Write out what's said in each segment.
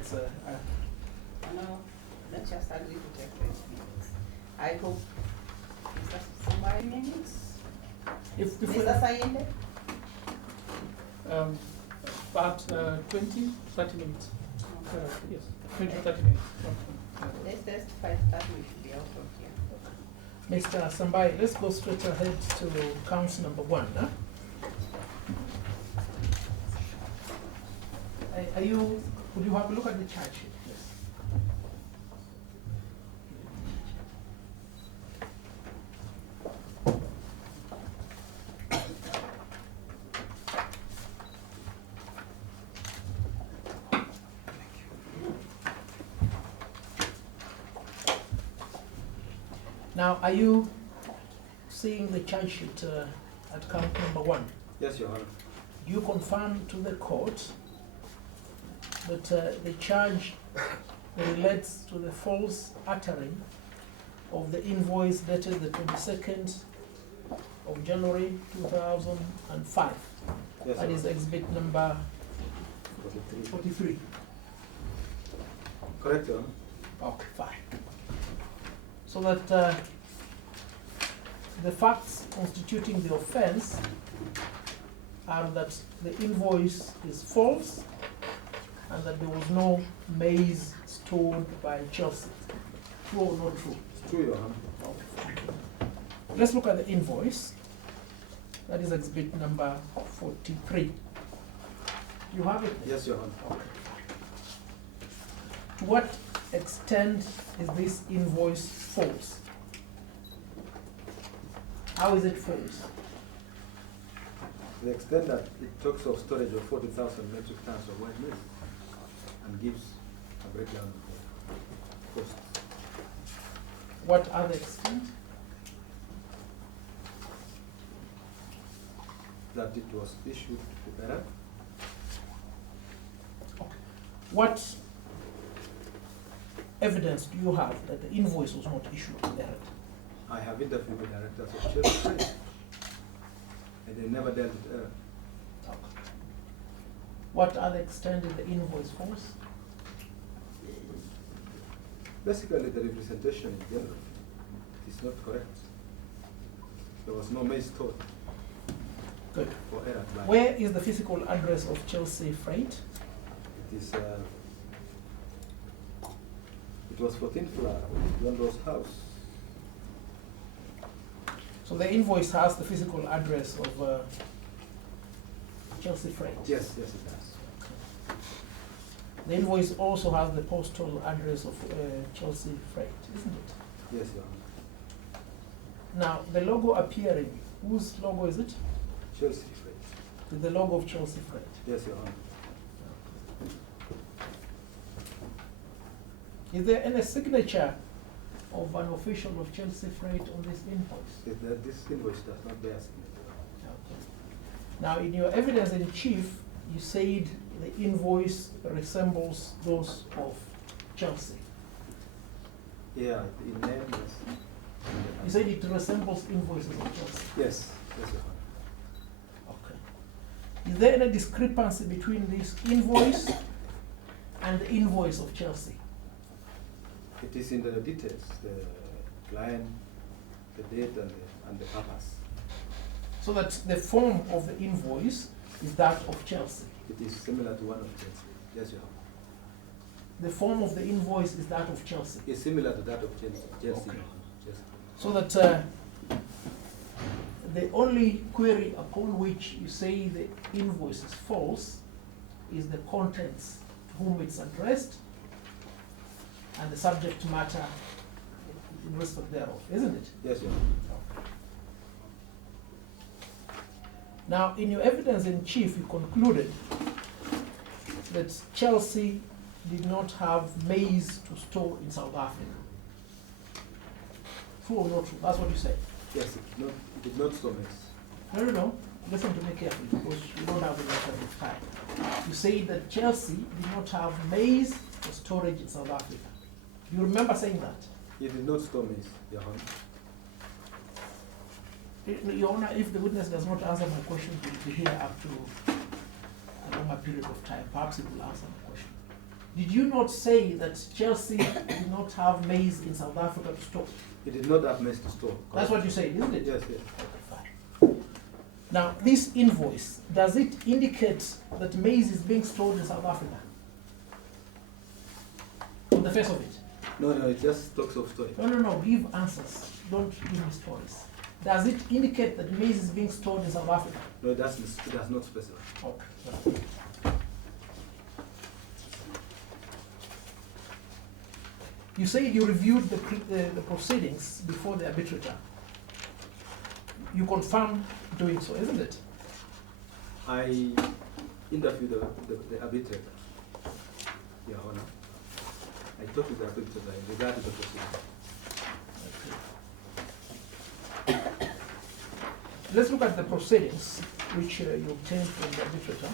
it's No, let's just agree to take 20 minutes. I hope Mr. Sambai minutes. if Mr. Sayende? About 20, 30 minutes. Okay. Yes, 20 to 30 minutes. Let's testify that we should be out of here. Mr. Sambai, let's go straight ahead to count number 1. Huh? Would you have a look at the charge sheet, please? Now, are you seeing the charge sheet at count number 1? Yes, Your Honor. Do you confirm to the court that the charge relates to the false uttering of the invoice dated the 22nd of January 2005? Yes, That Your is Honor. exhibit number 43. 43. Correct, Your Honor. Okay, fine. So that the facts constituting the offense are that the invoice is false and that there was no maize stored by Chelsea. True or not true? It's true, Your Honor. Let's look at the invoice. That is exhibit number 43. You have it? Yes, Your Honor. Okay. To what extent is this invoice false? How is it false? To the extent that it talks of storage of 40,000 metric tons of white maize and gives a breakdown of the costs. What other extent? That it was issued to error. What evidence do you have that the invoice was not issued to Eric? I have interviewed the directors of Chelsea Trade, and they never dealt with error. What other extent is the invoice false? Basically, the representation in general is not correct. There was no maize stored Good. for error. Where is the physical address of Chelsea Freight? It is. It was 14th floor, John Ross house. So the invoice has the physical address of Chelsea Freight. Yes, yes, it does. The invoice also has the postal address of Chelsea Freight, isn't it? Yes, Your Honor. Now, the logo appearing, whose logo is it? Chelsea Freight. With the logo of Chelsea Freight. Yes, Your Honor. Is there any signature of an official of Chelsea Freight on this invoice? This invoice does not bear signature. Okay. Now, in your evidence in chief, you said the invoice resembles those of Chelsea. Yeah, in name, yes. You said it resembles invoices of Chelsea. Yes, yes, Your Honor. Okay. Is there any discrepancy between this invoice and the invoice of Chelsea? It is in the details, the client, the date, and the purpose. So that the form of the invoice is that of Chelsea. It is similar to one of Chelsea. Yes, Your Honor. The form of the invoice is that of Chelsea. It's similar to that of Chelsea. Chelsea. Okay. Yes. So that the only query upon which you say the invoice is false is the contents, to whom it's addressed, and the subject matter in respect thereof, isn't it? Yes, Your Honor. Now, in your evidence in chief, you concluded that Chelsea did not have maize to store in South Africa. True or not true? That's what you said. Yes, it did not store maize. No. Listen to me carefully because you don't have enough of time. You say that Chelsea did not have maize for storage in South Africa. You remember saying that? It did not store maize, Your Honor. Your Honor, if the witness does not answer my question, we'll be here up to a longer period of time. Perhaps he will answer my question. Did you not say that Chelsea did not have maize in South Africa to store? It did not have maize to store. That's what you said, isn't it? Yes, yes. Okay, fine. Now, this invoice, does it indicate that maize is being stored in South Africa? On the face of it? No, no, it just talks of storage. No, give answers. Don't give me stories. Does it indicate that maize is being stored in South Africa? No, it does not specify. Okay. You said you reviewed the proceedings before the arbitrator. You confirm doing so, isn't it? I interviewed the arbitrator, Your Honor. I talked to the arbitrator in regard to the proceedings. Okay. Let's look at the proceedings which you obtained from the arbitrator.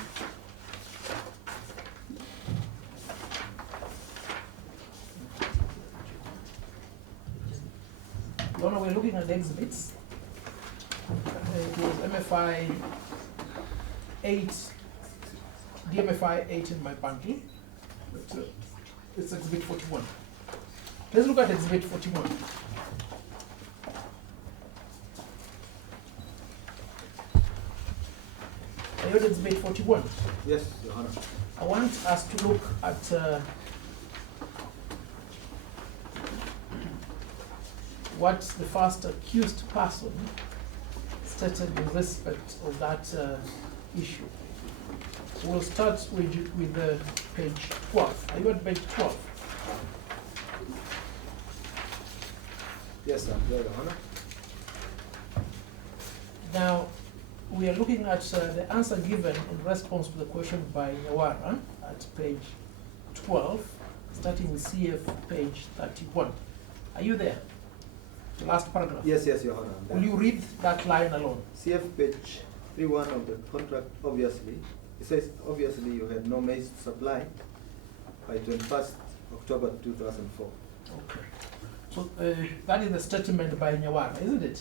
Your Honor, we're looking at the exhibits. It was MFI 8, DMFI 8 in my bundle. But, it's exhibit 41. Let's look at exhibit 41. Are you at exhibit 41? Yes, Your Honor. I want us to look at what the first accused person stated in respect of that issue. So we'll start with page 12. Are you at page 12? Yes, I'm there, Your Honor. Now, we are looking at the answer given in response to the question by Nyawara at page 12, starting with CF page 31. Are you there? The last paragraph. Yes, Your Honor. I'm there. Will you read that line alone? CF page 31 of the contract, obviously, it says, obviously you had no maize supply by 21st October 2004. Okay. So that is the statement by Nyawara, isn't it?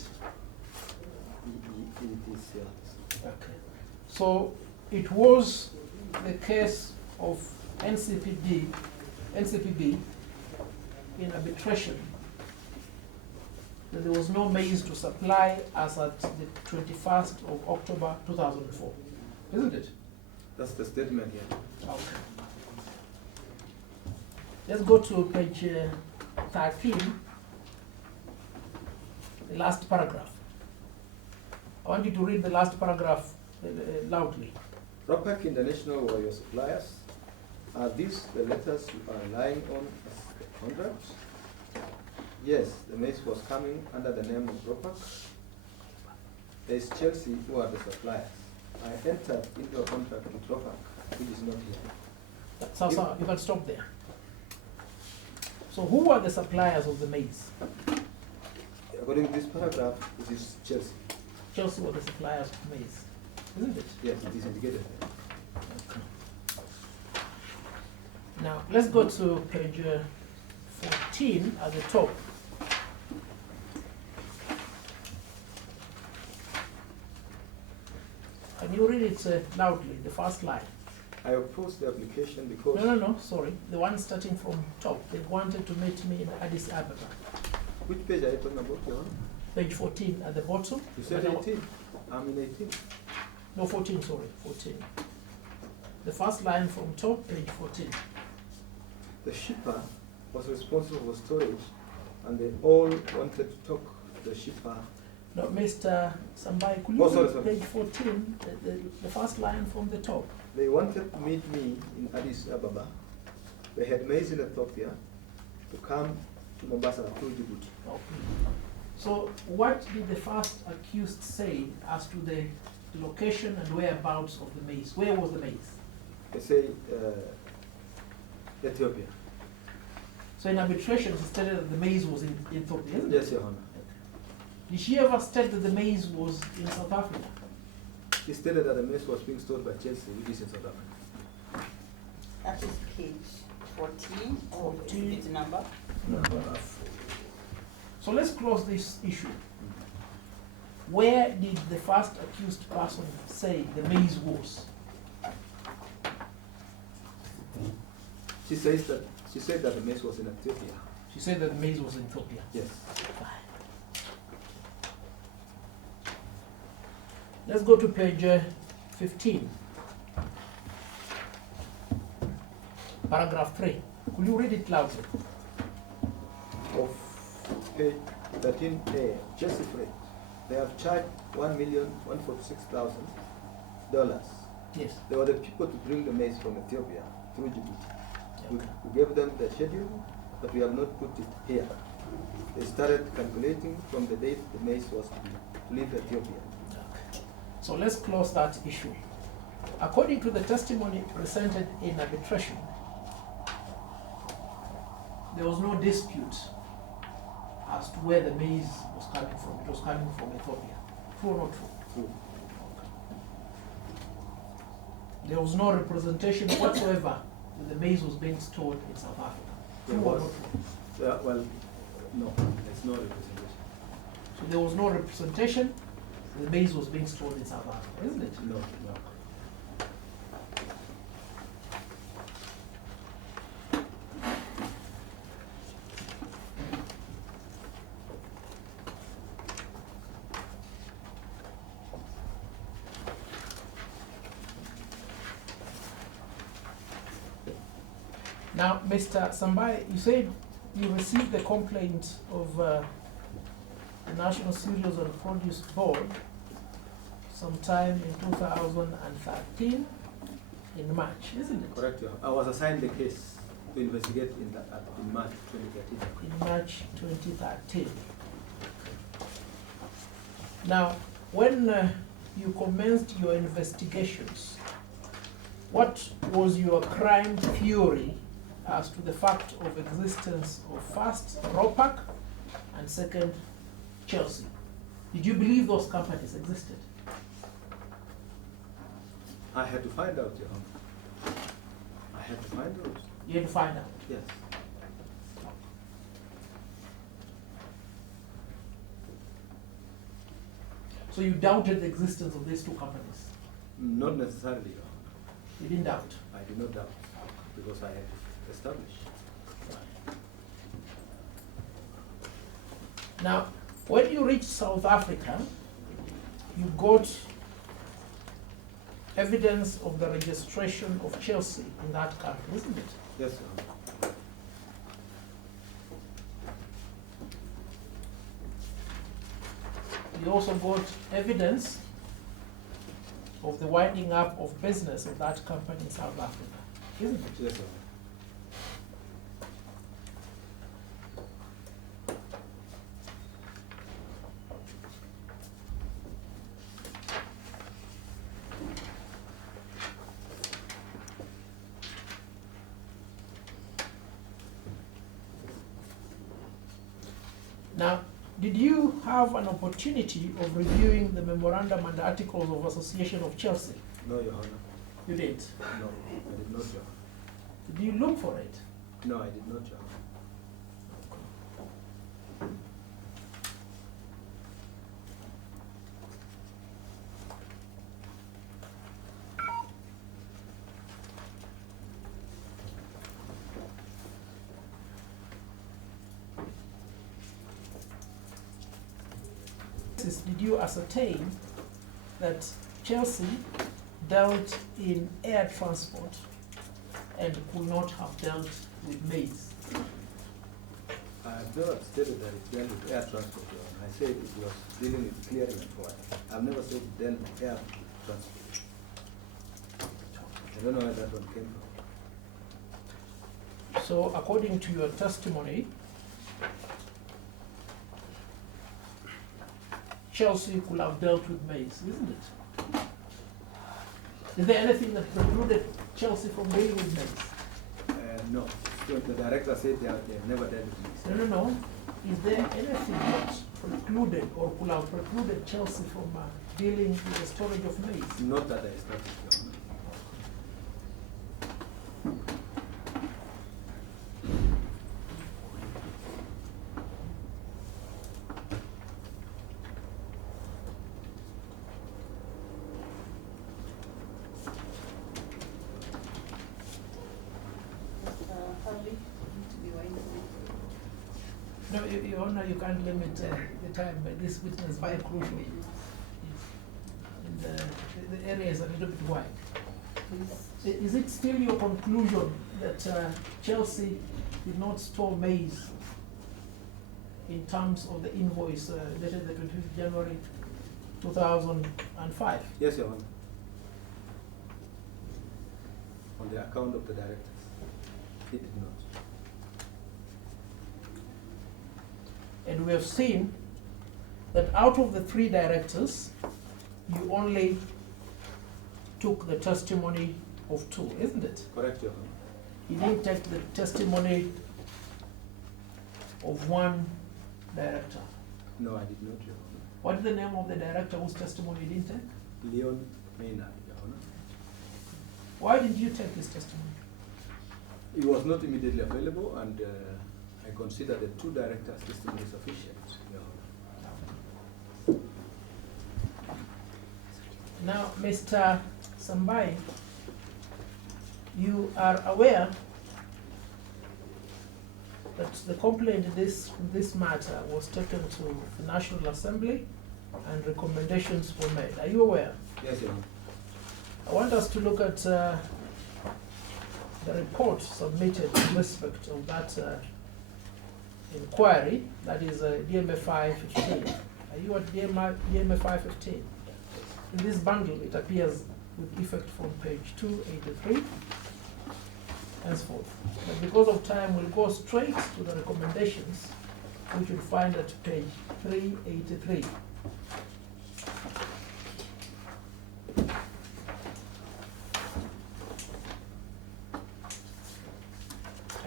It is, yes. Okay. So it was the case of NCPB in arbitration that there was no maize to supply as at the 21st of October 2004, isn't it? That's the statement here. Okay. Let's go to page 13, the last paragraph. I want you to read the last paragraph loudly. Ropac International were your suppliers. Are these the letters you are relying on as the contracts? Yes, the maize was coming under the name of Ropac. There is Chelsea who are the suppliers. I entered into a contract with Ropac, which is not here. So, you can stop there. So who are the suppliers of the maize? According to this paragraph, it is Chelsea. Chelsea were the suppliers of maize, isn't it? Yes, it is indicated there. Okay. Now, let's go to page 14 at the top. Can you read it loudly, the first line? I opposed the application because... No, sorry. The one starting from top. They wanted to meet me in Addis Ababa. Which page are you talking about, Your Honor? Page 14 at the bottom. You said 18. I'm in 18. No, 14, sorry, 14. The first line from top, page 14. The shipper was responsible for storage, and they all wanted to talk to the shipper. No, Mr. Sambai, could you sorry, read page 14, the first line from the top? They wanted to meet me in Addis Ababa. They had maize in Ethiopia to come to Mombasa through Djibouti. Okay. So what did the first accused say as to the location and whereabouts of the maize? Where was the maize? They say Ethiopia. So in arbitration, she stated that the maize was in Ethiopia, isn't it? Yes, Your Honor. Did she ever state that the maize was in South Africa? He stated that the maize was being stored by Chelsea, which is in South Africa. That is page 14 or 14. exhibit number. So let's close this issue. Where did the first accused person say the maize was? She said that the maize was in Ethiopia. She said that the maize was in Ethiopia. Yes. Let's go to page 15, paragraph 3. Could you read it loudly? Of page 13A, Jesse Freight, they have charged $1,146,000. Yes. They were the people to bring the maize from Ethiopia through Djibouti. We Okay. gave them the schedule, but we have not put it here. They started calculating from the date the maize was to leave Ethiopia. So let's close that issue. According to the testimony presented in arbitration, there was no dispute as to where the maize was coming from. It was coming from Ethiopia. True or not true? True. There was no representation whatsoever that the maize was being stored in South Africa. There True or was. not true? Well, no, there's no representation. So there was no representation that the maize was being stored in South Africa, isn't it? No. Now, Mr. Sambai, you said you received the complaint of the National Cereals and Produce Board sometime in 2013 in March, isn't it? Correct. I was assigned the case to investigate in March 2013. In March 2013. Now, when you commenced your investigations, what was your crime theory as to the fact of existence of first ROPAC and second Chelsea? Did you believe those companies existed? I had to find out, Your Honor. I had to find out. You had to find out. Yes. So you doubted the existence of these two companies? Not necessarily, Your Honor. You didn't doubt? I did not doubt because I had to establish. Now, when you reached South Africa, you got evidence of the registration of Chelsea in that country, isn't it? Yes, Your Honor. You also got evidence of the winding up of business of that company in South Africa, isn't it? Yes, Your Honor. Now, did you have an opportunity of reviewing the memorandum and articles of association of Chelsea? No, Your Honor. You did. No, I did not, Your Honor. Did you look for it? No, I did not, Your Honor. Did you ascertain that Chelsea dealt in air transport and could not have dealt with maize? I have never stated that it dealt with air transport, Your Honor. I said it was dealing with clearing and forwarding. I've never said it dealt with air transport. I don't know where that one came from. So according to your testimony, Chelsea could have dealt with maize, isn't it? Is there anything that precluded Chelsea from dealing with maize? No. So the director said they have never dealt with this. No. Is there anything that precluded or could have precluded Chelsea from dealing with the storage of maize? Not that I established, Your Honor. No, Your Honor, you can't limit the time, but this witness is very crucial. And the area is a little bit wide. Is it still your conclusion that Chelsea did not store maize in terms of the invoice dated the 25th January 2005? Yes, Your Honor. On the account of the directors, he did not. And we have seen that out of the 3 directors, you only took the testimony of 2, isn't it? Correct, Your Honor. You didn't take the testimony of 1 director. No, I did not, Your Honor. What is the name of the director whose testimony you didn't take? Leon Maynard, Your Honor. Why did you take his testimony? He was not immediately available, and I consider the 2 directors' testimony sufficient, Your Honor. Now, Mr. Sambai, you are aware that the complaint in this matter was taken to the National Assembly and recommendations were made. Are you aware? Yes, Your Honor. I want us to look at the report submitted in respect of that inquiry, that is DMF 515. Are you at DMF 515? In this bundle, it appears with effect from page 283, henceforth. But because of time, we'll go straight to the recommendations, which you'll find at page 383.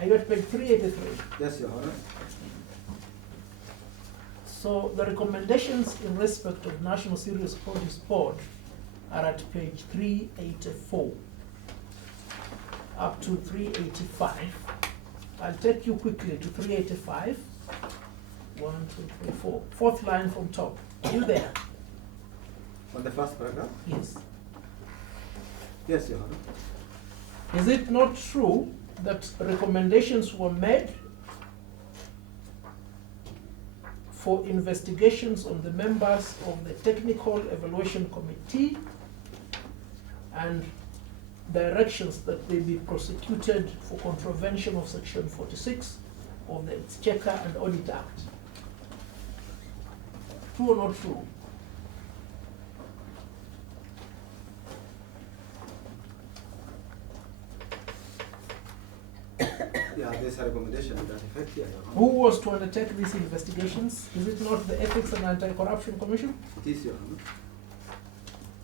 Are you at page 383? Yes, Your Honor. So the recommendations in respect of National Serious Produce Board are at page 384 up to 385. I'll take you quickly to 385. 1, 2, 3, 4. 4th line from top. Are you there? On the first paragraph? Yes. Yes, Your Honor. Is it not true that recommendations were made for investigations on the members of the Technical Evaluation Committee and directions that they be prosecuted for contravention of Section 46 of the Exchequer and Audit Act? True or not true? Yeah, there's a recommendation to that effect here, Your Honor. Who was to undertake these investigations? Is it not the Ethics and Anti-Corruption Commission? It is, Your Honor.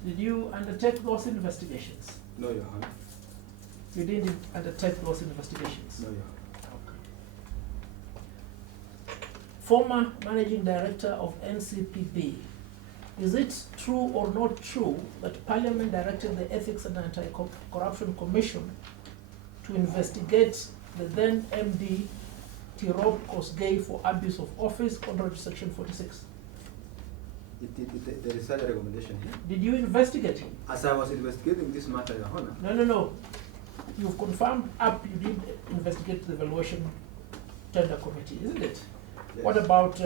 Did you undertake those investigations? No, Your Honor. You didn't undertake those investigations? No, Your Honor. Former Managing Director of NCPB, is it true or not true that Parliament directed the Ethics and Anti-Corruption Commission to investigate the then MD Tirop Kosgei for abuse of office contrary to Section 46? There is such a recommendation here. Did you investigate him? As I was investigating this matter, Your Honor. No. You've confirmed you did investigate the evaluation tender committee, isn't it? Yes. What about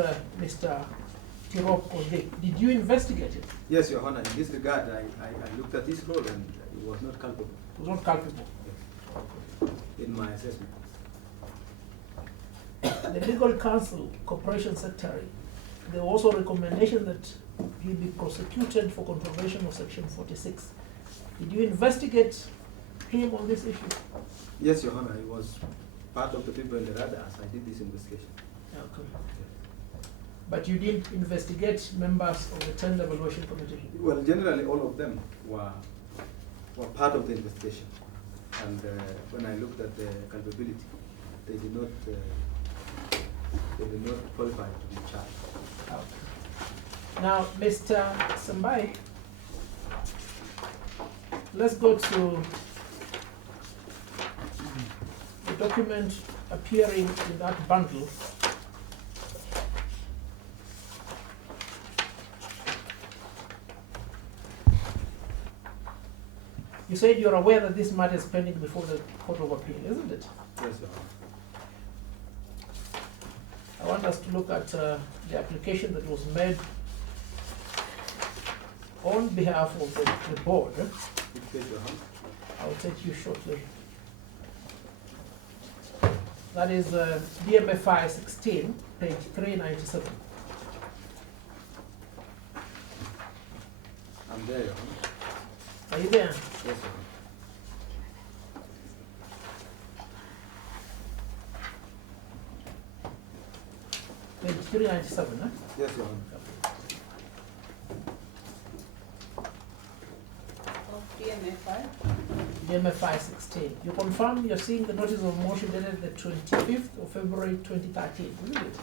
Mr. Tirop Kosgei? Did you investigate it? Yes, Your Honor. In this regard, I looked at his role and he was not culpable. He was not culpable. Yes. In my assessment. The Legal Counsel, Corporation Secretary, there was also a recommendation that he be prosecuted for contravention of Section 46. Did you investigate him on this issue? Yes, Your Honor. He was part of the people in the radar as I did this investigation. Okay. But you didn't investigate members of the Tender Evaluation Committee? Well, generally all of them were part of the investigation. And when I looked at the culpability, they did not qualify to be charged. Okay. Now, Mr. Sambai, let's go to the document appearing in that bundle. You said you're aware that this matter is pending before the Court of Appeal, isn't it? Yes, Your Honor. I want us to look at the application that was made on behalf of the board. Which page you on? I'll take you shortly. That is DMFI 16, page 397. I'm there, Your Honor. Are you there? Yes, Your Honor. Page 397, huh? Yes, Your Honor. Of DMFI. DMFI 16. You confirm you're seeing the notice of motion dated the 25th of February 2013, isn't it? 25th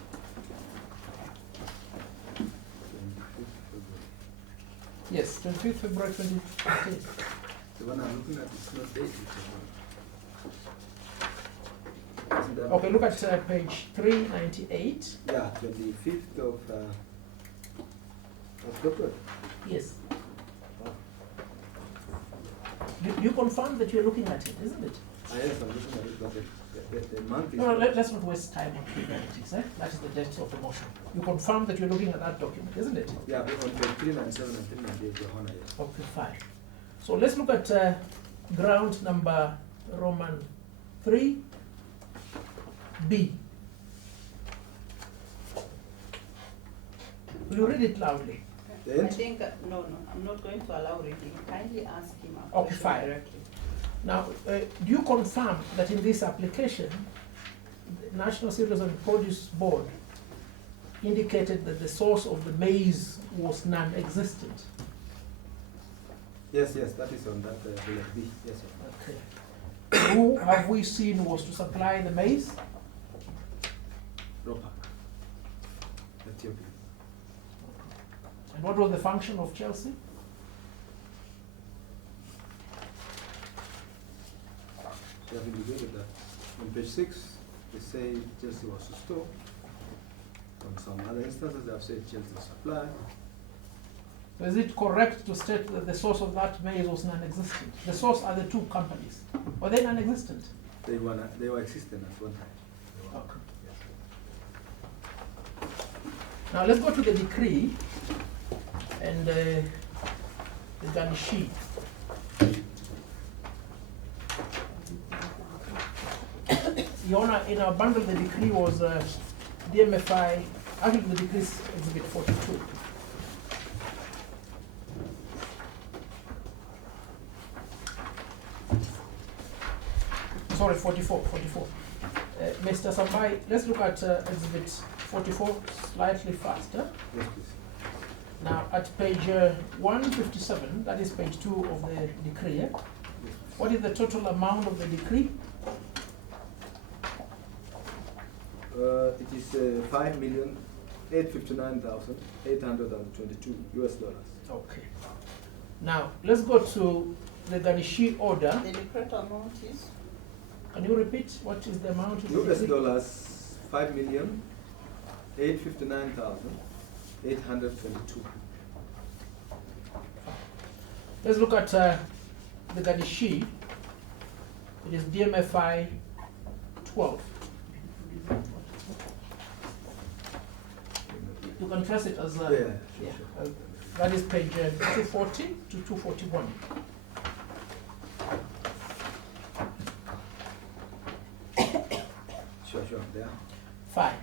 February. Yes, 25th February 2013. The one I'm looking at is not dated, Your Honor. Isn't that- Okay, look at page 398. Yeah, 25th of February. Yes. Oh. You confirm that you're looking at it, isn't it? Yes, I'm looking at it, but the month is. No, let's not waste time on trivialities, eh? That is the date of the motion. You confirm that you're looking at that document, isn't it? Yeah, but on page 397 and 398, Your Honor, yes. Okay, fine. So let's look at ground number Roman 3B. Will you read it loudly? I Then? think, no, I'm not going to allow reading. Kindly ask him a Okay, question fine. directly. Now, do you confirm that in this application, the National Cereals and Produce Board indicated that the source of the maize was non-existent? Yes, that is on that bullet B, yes, Your Honor. Okay. Who have we seen was to supply the maize? Ropak. Ethiopia. And what was the function of Chelsea? They have indicated that on page 6, they say Chelsea was to store. On some other instances, they have said Chelsea supply. So is it correct to state that the source of that maize was non-existent? The source are the two companies. Were they non-existent? They were existing at one time. Okay. Yes. Now let's go to the decree and the garnishi. Your Honor, in our bundle, the decree was DMFI, actually the decree is exhibit 42. Sorry, 44. Mr. Sambai, let's look at exhibit 44 slightly faster. Yes, please. Now, at page 157, that is page 2 of the decree, Yes, what is the total amount of the decree? It is $5,859,822 US dollars. Okay. Now, let's go to the garnishi order. The decreed amount is? Can you repeat what is the amount of the US decree? dollars, $5,859,822. Let's look at the garnishi. It is DMFI 12. You can trace it as Yeah, yeah, that is page 240 to 241. Sure, there. Fine.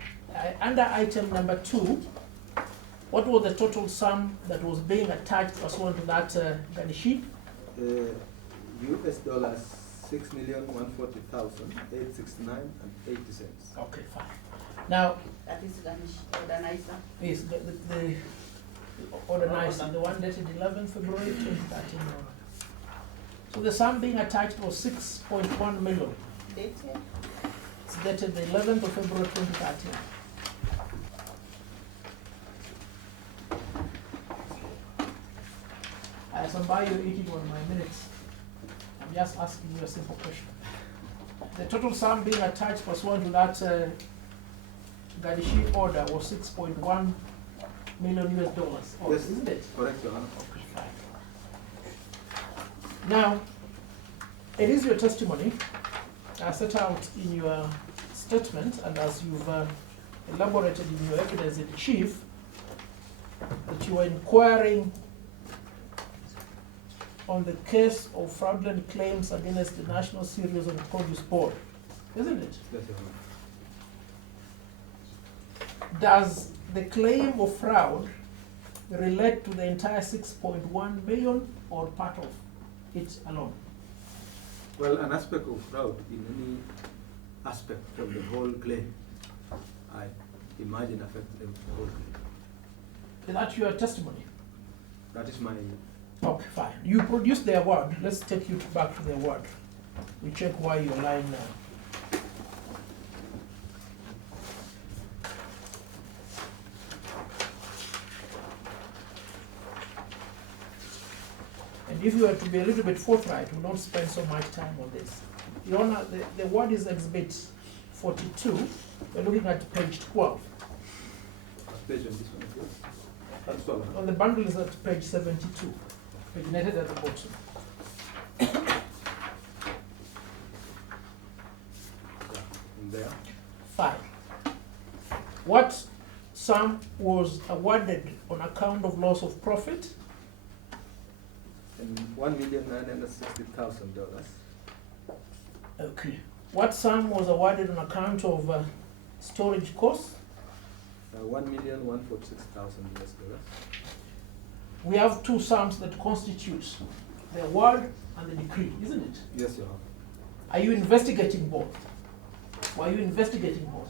Under item number 2, what was the total sum that was being attached pursuant to that garnishi? US dollars, 6,140,869.80. Okay, fine. Now, That is organizer. yes, the organized, the one dated 11 February 2013. So the sum being attached was 6.1 million. Dated? It's dated the 11th of February 2013. I Sambai, you're eating on my minutes. I'm just asking you a simple question. The total sum being attached pursuant to that garnishi order was 6.1 million US dollars. Oh, Yes. isn't it? Correct, Your Honor. Okay, fine. Now, it is your testimony set out in your statement, and as you've elaborated in your evidence in chief that you were inquiring on the case of fraudulent claims against the National Cereals and Produce Board, isn't it? Yes, Your Honor. Does the claim of fraud relate to the entire 6.1 million or part of it alone? Well, an aspect of fraud in any aspect of the whole claim, I imagine affects the whole claim. Is that your testimony? That is my, Okay, fine. You produced the award. Let's take you back to the award. We check why you're lying now. And if you were to be a little bit forthright, we don't spend so much time on this. Your Honor, the award is exhibit 42. We're looking at page 12. page on this one. Yes. That's 12. On the bundle is at page 72. Paginated at the bottom. Yeah, in there. Fine. What sum was awarded on account of loss of profit? And $1,960,000. Okay. What sum was awarded on account of storage costs? $1,146,000 US. We have two sums that constitute the award and the decree, isn't it? Yes, Your Honor. Are you investigating both? Were you investigating both?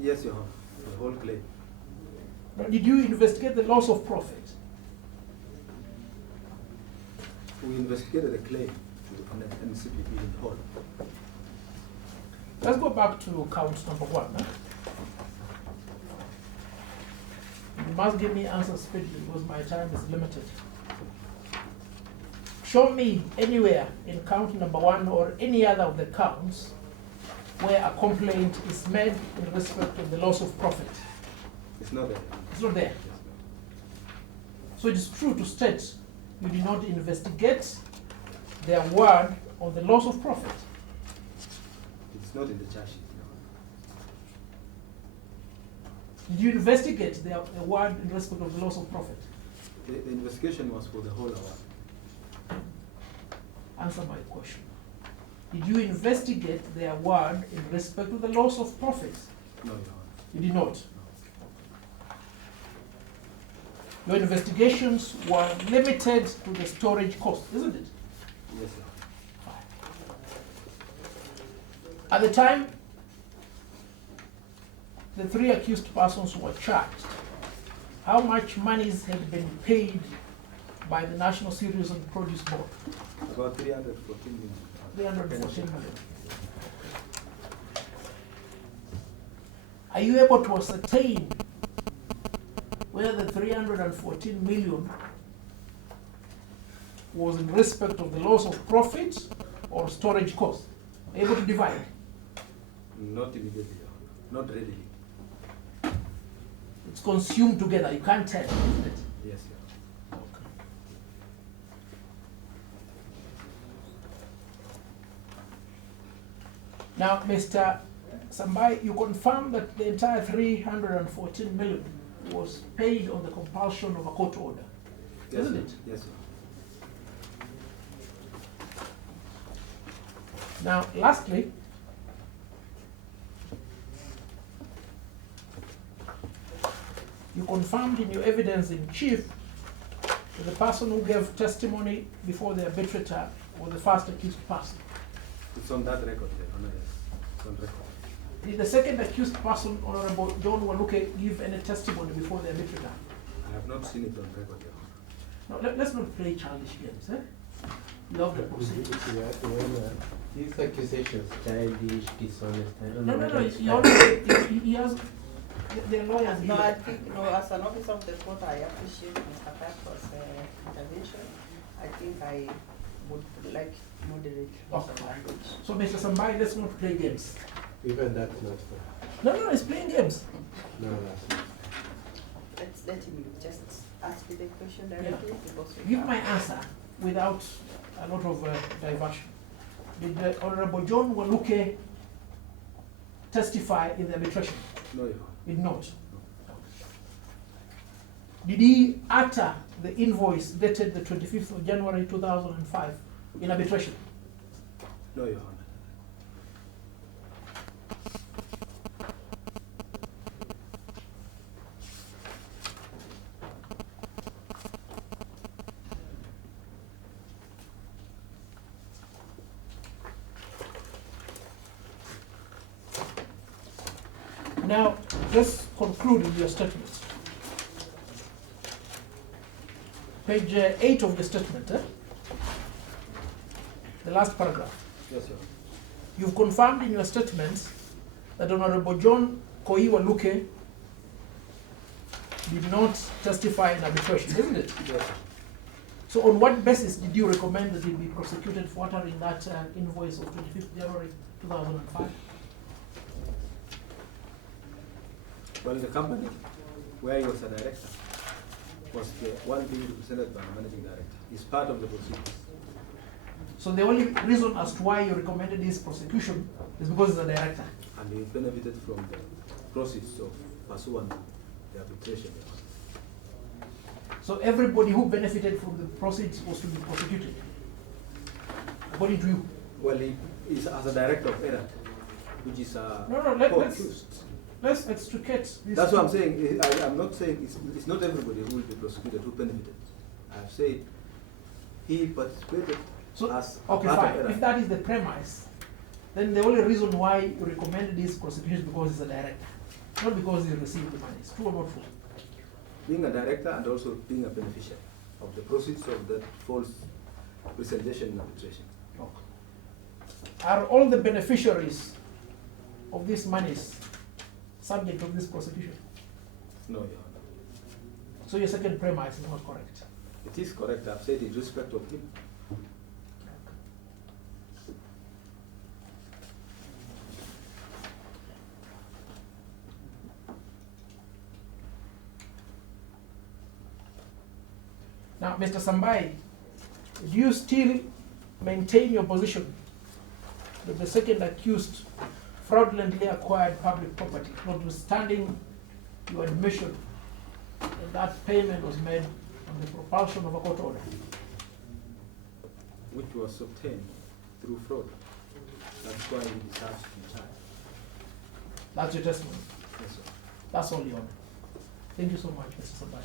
Yes, Your Honor. The whole claim. Now, did you investigate the loss of profit? We investigated the claim on the NCPP in whole. Let's go back to count number 1. Huh? You must give me answers speedily because my time is limited. Show me anywhere in count number 1 or any other of the counts where a complaint is made in respect of the loss of profit. It's not there. It's not there. Yes, So it is true to state you did not investigate the award on the loss of profit. it's not in the charge sheet. Did you investigate the award in respect of the loss of profit? The investigation was for the whole award. Answer my question. Did you investigate the award in respect of the loss of profit? No, Your Honor. You did not. Your investigations were limited to the storage cost, isn't it? Yes, Your Honor. At the time the 3 accused persons were charged, how much monies had been paid by the National Cereals and Produce Board? About 314 million. 314 million. Are you able to ascertain whether the 314 million was in respect of the loss of profit or storage cost? Are you able to divide? Not immediately, Your Honor. Not readily. It's consumed together, you can't tell, isn't it? Yes, Your Honor. Okay. Now, Mr. Sambai, you confirm that the entire 314 million was paid on the compulsion of a court order, Yes, isn't Your- it? Yes, Your Honor. Now, lastly, you confirmed in your evidence in chief that the person who gave testimony before the arbitrator was the first accused person. It's on that record, Your Honor. Yes. It's on record. Did the second accused person, Honorable John Waluke, give any testimony before the arbitrator? I have not seen it on record, Your Honor. Now, let's not play childish games, eh? You have the proceedings. These accusations, childish, dishonest, I don't No, know. no, what no, else. he has, the lawyers No, I here. think, as an officer of the court, I appreciate Mr. Patrick's intervention. I think I would like moderate Okay. language. So, Mr. Sambai, let's not play games. Even that's not fair. No, it's playing games. No, that's not. Let's let him just ask me the question directly because we Give have- my answer without a lot of diversion. Did Honorable John Waluke testify in the arbitration? No, Your Honor. He did not. Did he utter the invoice dated the 25th of January 2005 in arbitration? No, Your Honor. Now, let's conclude with your statement. Page 8 of the statement, the last paragraph. Yes, Your Honor. You've confirmed in your statement that Honorable John Koi Waluke did not testify in arbitration, isn't it? Yes. So on what basis did you recommend that he be prosecuted for uttering that invoice of 25th January 2005? Well, the company where he was a director was the one being represented by the managing director. He's part of the proceedings. So the only reason as to why you recommended his prosecution is because he's a director. And he benefited from the proceeds of pursuant the arbitration. So everybody who benefited from the proceeds was to be prosecuted, according to you? Well, he is as a director of ERAT, which is a co-accused. Let's extricate this. That's what I'm saying. I'm not saying it's not everybody who will be prosecuted who benefited. I've said he participated as Okay, part fine. of ERAT. If that is the premise, then the only reason why you recommended his prosecution is because he's a director, not because he received the money. It's true or not true? Being a director and also being a beneficiary of the proceeds of that false presentation in arbitration. Okay. Are all the beneficiaries of these monies subject of this prosecution? No, Your Honor. So your second premise is not correct. It is correct. I've said in respect of him. Now, Mr. Sambai, do you still maintain your position that the second accused fraudulently acquired public property, notwithstanding your admission that that payment was made on the propulsion of a court order? Which was obtained through fraud. That's why he deserves to be charged. That's your testimony. Yes, sir. That's all, Your Honor. Thank you so much, Mr. Sambai.